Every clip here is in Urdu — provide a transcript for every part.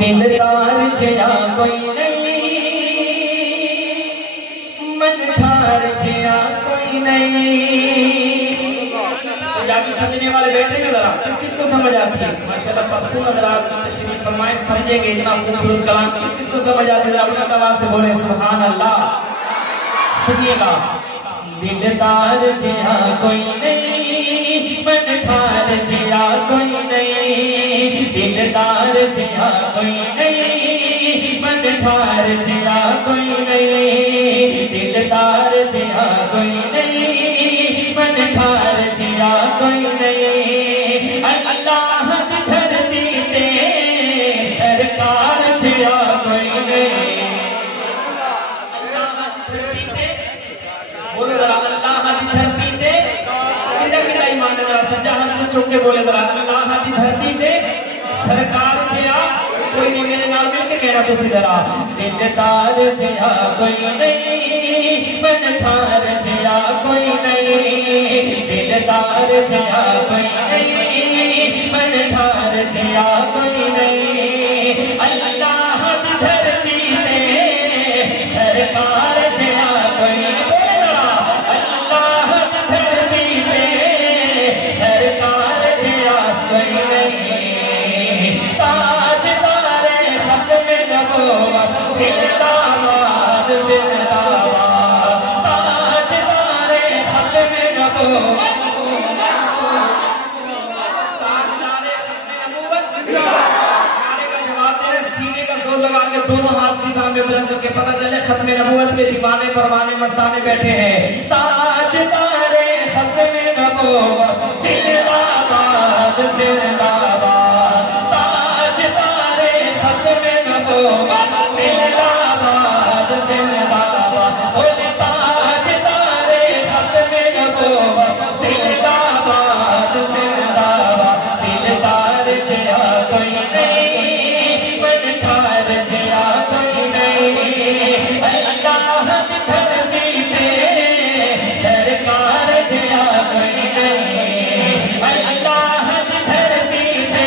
دلدار جیا کوئی نہیں، من ٹھار جیا کوئی نہیں۔ پنجابی سمجھنے والے بیٹھے ہیں ذرا، کس کس کو سمجھ آتی ہے؟ ماشاءاللہ پختون حضرات تشریف فرمائیں، سمجھیں گے اتنا خوبصورت کلام، کس کس کو سمجھ آتی ہے؟ ذرا اپنی آواز سے بولیں سبحان اللہ۔ سنیے گا، دلدار جیا کوئی نہیں، من ٹھار جیا کوئی نہیں، دلدار جیا کوئی نہیں، من ٹھار جیا کوئی نہیں، دلدار جیا کوئی نہیں، من ٹھار جیا کوئی نہیں۔ اللہ دی دھرتی تے سرکار جیا کوئی نہیں۔ بولے ذرا اللہ دی دھرتی تے، کدھر ایمان ہے ذرا سجا ہاتھ چوک کے بولے ذرا اللہ دی دھرتی تے سرکار جیا کوئی نہیں۔ میرے نال مل کے کہنا تو ذرا، دلدار جیا کوئی نہیں، من ٹھار جیا کوئی نہیں، دلدار جیا کوئی نہیں، من ٹھار جیا کوئی نہیں۔ اللہ دی دھرتی تے سرکار جیا کوئی نہیں۔ دونوں ہاتھ کی سامنے بلند کر کے پتہ چلے ختم نبوت کے دیوانے پروانے مستانے بیٹھے ہیں۔ تاج تارے ختم نبوت زندہ باد زندہ باد، تاج تارے ختم نبوت زندہ باد زندہ باد، بولے تاج تارے ختم نبوت زندہ باد زندہ باد۔ دلدار جیا کوئی نہیں، من ٹھار جیا کوئی نہیں، اللہ دی دھرتی تے سرکار جیا کوئی نہیں، اللہ دی دھرتی تے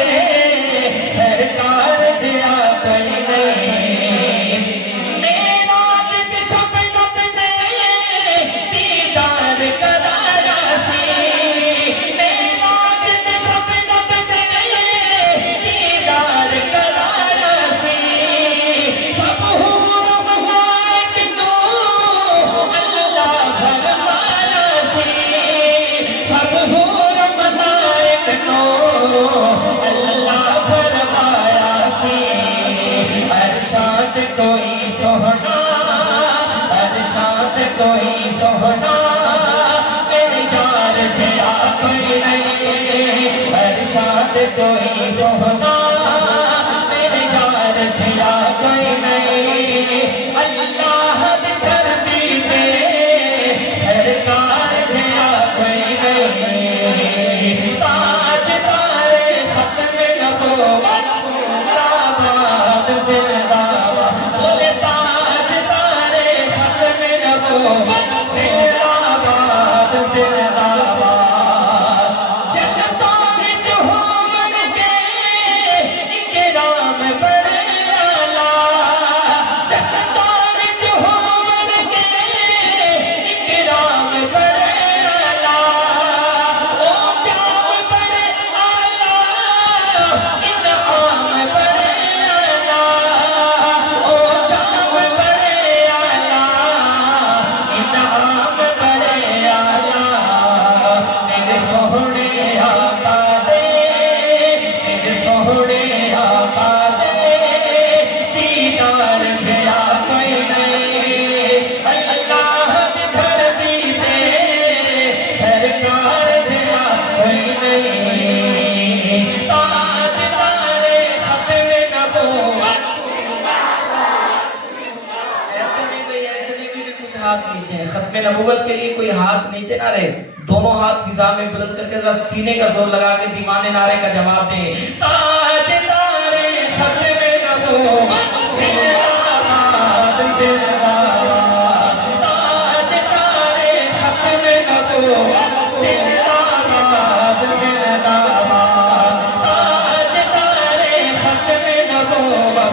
سرکار جیا کوئی نہیں۔ معراج دی شب شب سے دیدار کرایا سی، معراج دی شب شب سے دیدار کرایا سی، سب حور ملائک نو اللہ فرمایا سی، سب حور ملائک نو اللہ فرمایا سی۔ ارشاد کوئی سوہنا، ارشاد کوئی سوہنا، میرے یار جیا کوئی نہیں، ارشاد کوئی سوہنا، میرے یار جیا کوئی نہیں۔ اللہ دی دھرتی تے سرکار جیا کوئی نہیں، تاج تارے ختم نبوت زندہ باد زندہ باد، بولے تاج تارے ختم نبوت زندہ باد زندہ باد۔ جگتا وچ ہون گے اکرام بڑے اعلیٰ، جگتا وچ ہون گے اکرام بڑے اعلیٰ، او جام بڑے اعلیٰ، انعام بڑے اعلیٰ، او جام بڑے اعلیٰ، انعام بڑے اعلیٰ۔ میرے سوہنے آقا دے، میرے سوہنے آقا دے دیدار جیا کوئی نہیں، اللہ دی دھرتی تے سرکار جیا کوئی نہیں۔ تاج تارے ختم نبوت، ایسے نہیں بھئی، ایسے نہیں بھی کچھ ہاتھ نیچے ہیں، ختم نبوت کے لیے کوئی ہاتھ نیچے نہ رہے، دونوں ہاتھ فضا میں بلند کر کے ذرا سینے کا زور لگا کے دیوانے نعرے کا جواب دیں۔ تاج تارے ختم نبوت زندہ باد زندہ باد، تاج تارے ختم نبوت زندہ باد زندہ باد، تاج تارے ختم نبوت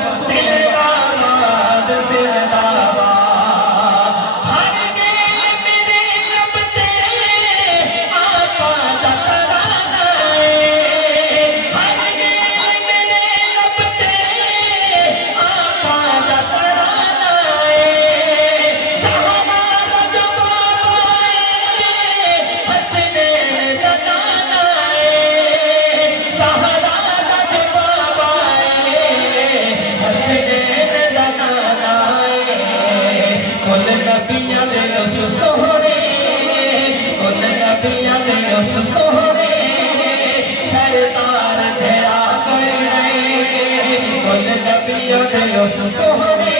نبیوں دے اس سونے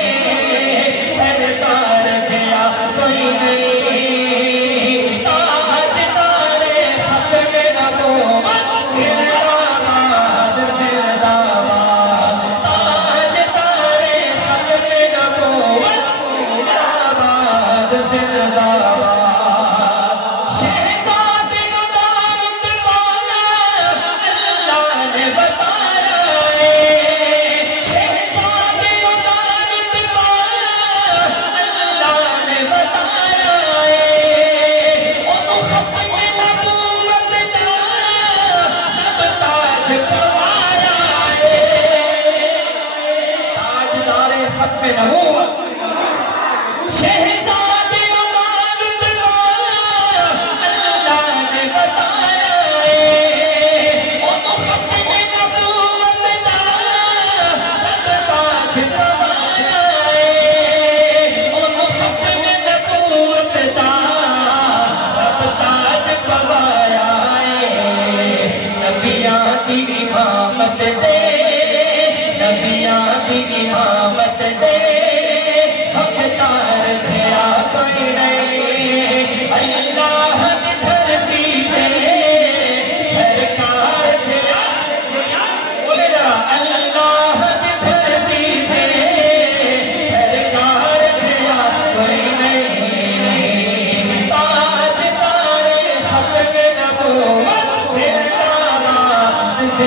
سرکار جیا کوئی نہیں تاج تارے ختم نبوت زندہ باد زندہ باد تاج تارے ختم نبوت زندہ باد زندہ باد شہزادی کو دعوت پایا اللہ نے بتایا شہزادی کو دعوت پایا اللہ نے بتایا وہ ختم نبوت دا رب تاج پوایا تاجدار ختم نبوت شہزادی کو دعوت پایا اللہ نے بتایا وہ ختم نبوت دا رب تاج پوایا وہ ختم نبوت دا رب تاج پوایا نبیاں دی امامت دے نبیاں دی امامت دے حقدار جھیا کوئی نہیں اللہ دی دھرتی پہ سرکار جھیا بولے ذرا اللہ دی دھرتی پہ سرکار جھیا کوئی نہیں تاج تارے ختم نبوت زندہ باد